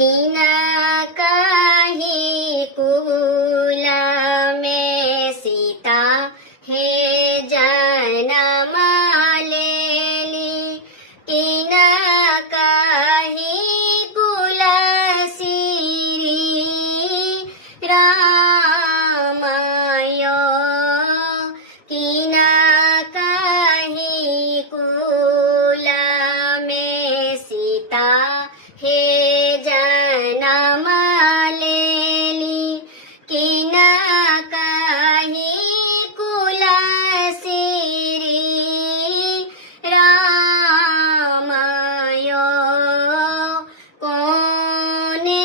तीना कही कुल में सीता हे जन्म लेली। तीना कही कुल सिरी रामयो। तीना कही कुल में सीता हे जन्म लेली। किना कही कुल सिरी रामयो। कोने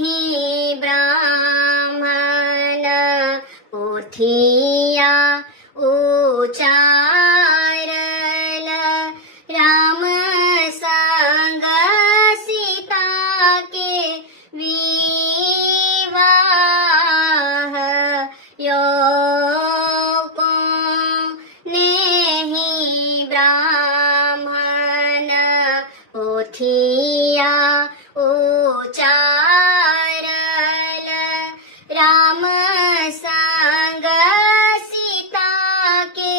ही ब्राह्मण पोथिया उचारल। राम संग सीता के विवाह यो। कोने ही ब्राह्मण पोथिया उचारल। राम संग सीता के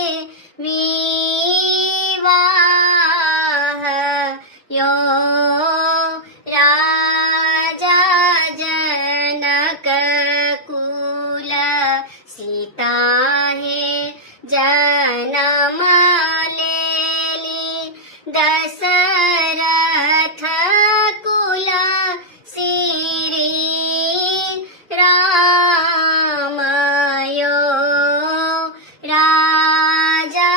विवाह यो। राजा जनक कुल सीता हे जन्म लेली। दशरथ कुल सिरी रामयो। राजा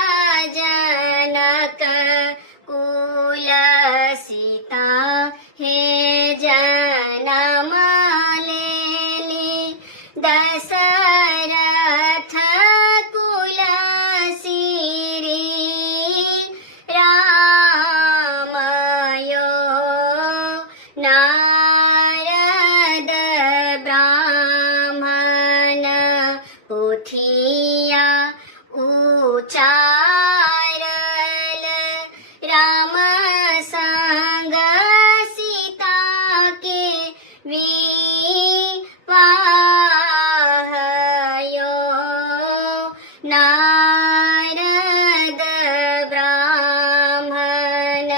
जनक कुल सीता हे जन्म लेली। दशरथ कुल सिरी रामयो। नारद ब्राह्मण पोथिया उचारल। राम संग सीता के विवाह यो। नारद ब्राह्मण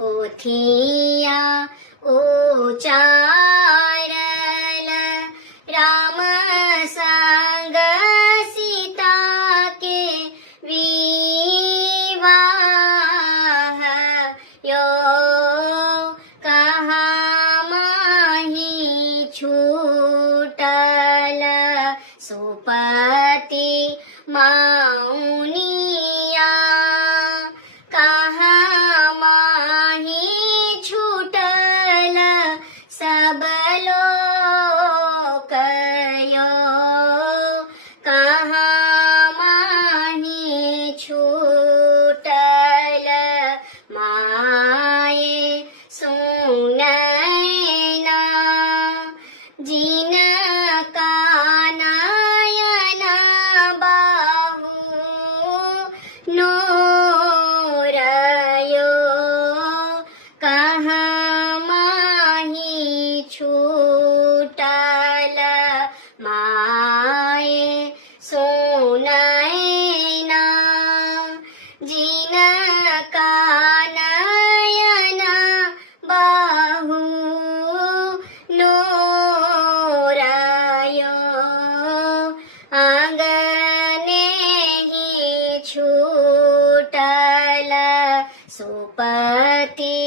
पोथिया उचारल। राम संग सीता के विवाह यो। कहाँ माही छूटल सुपति माउनिया। कहाँ माही छूटल सब लोक यो। कहाँ माही छूटल माए सुनैना। जिन का नयन बाहु नोरयो। कहाँ माही छूटल माए सुनैना। जिन का नयन बाहु नोरयो। आंगने ही छूटल सुपति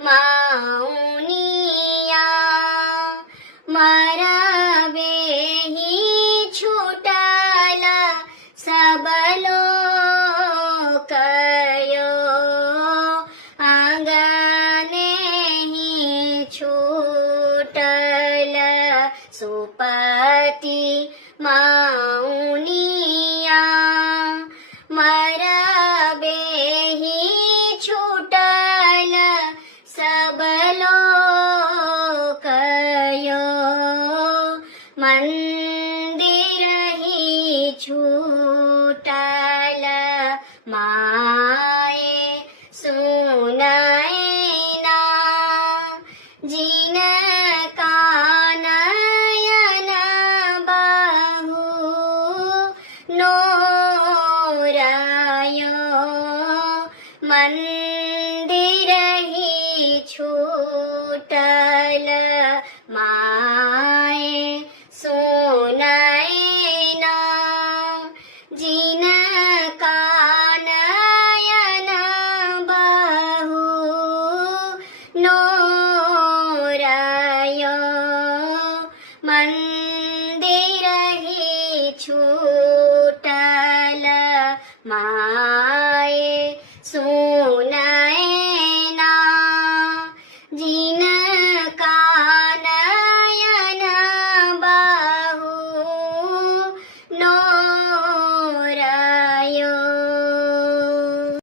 माउनिया। मरबे ही छूटल सब लोक यो। आंगने ही छूटल सुपति माउनिया। मरबे ही छूटल सब लोक यो। मंदिर ही छूटल माए सुनैना। जिन छूटल माए सुनाए ना जिन का नयन बहु नोरयो मंदिर ही छूटल माए सुनाए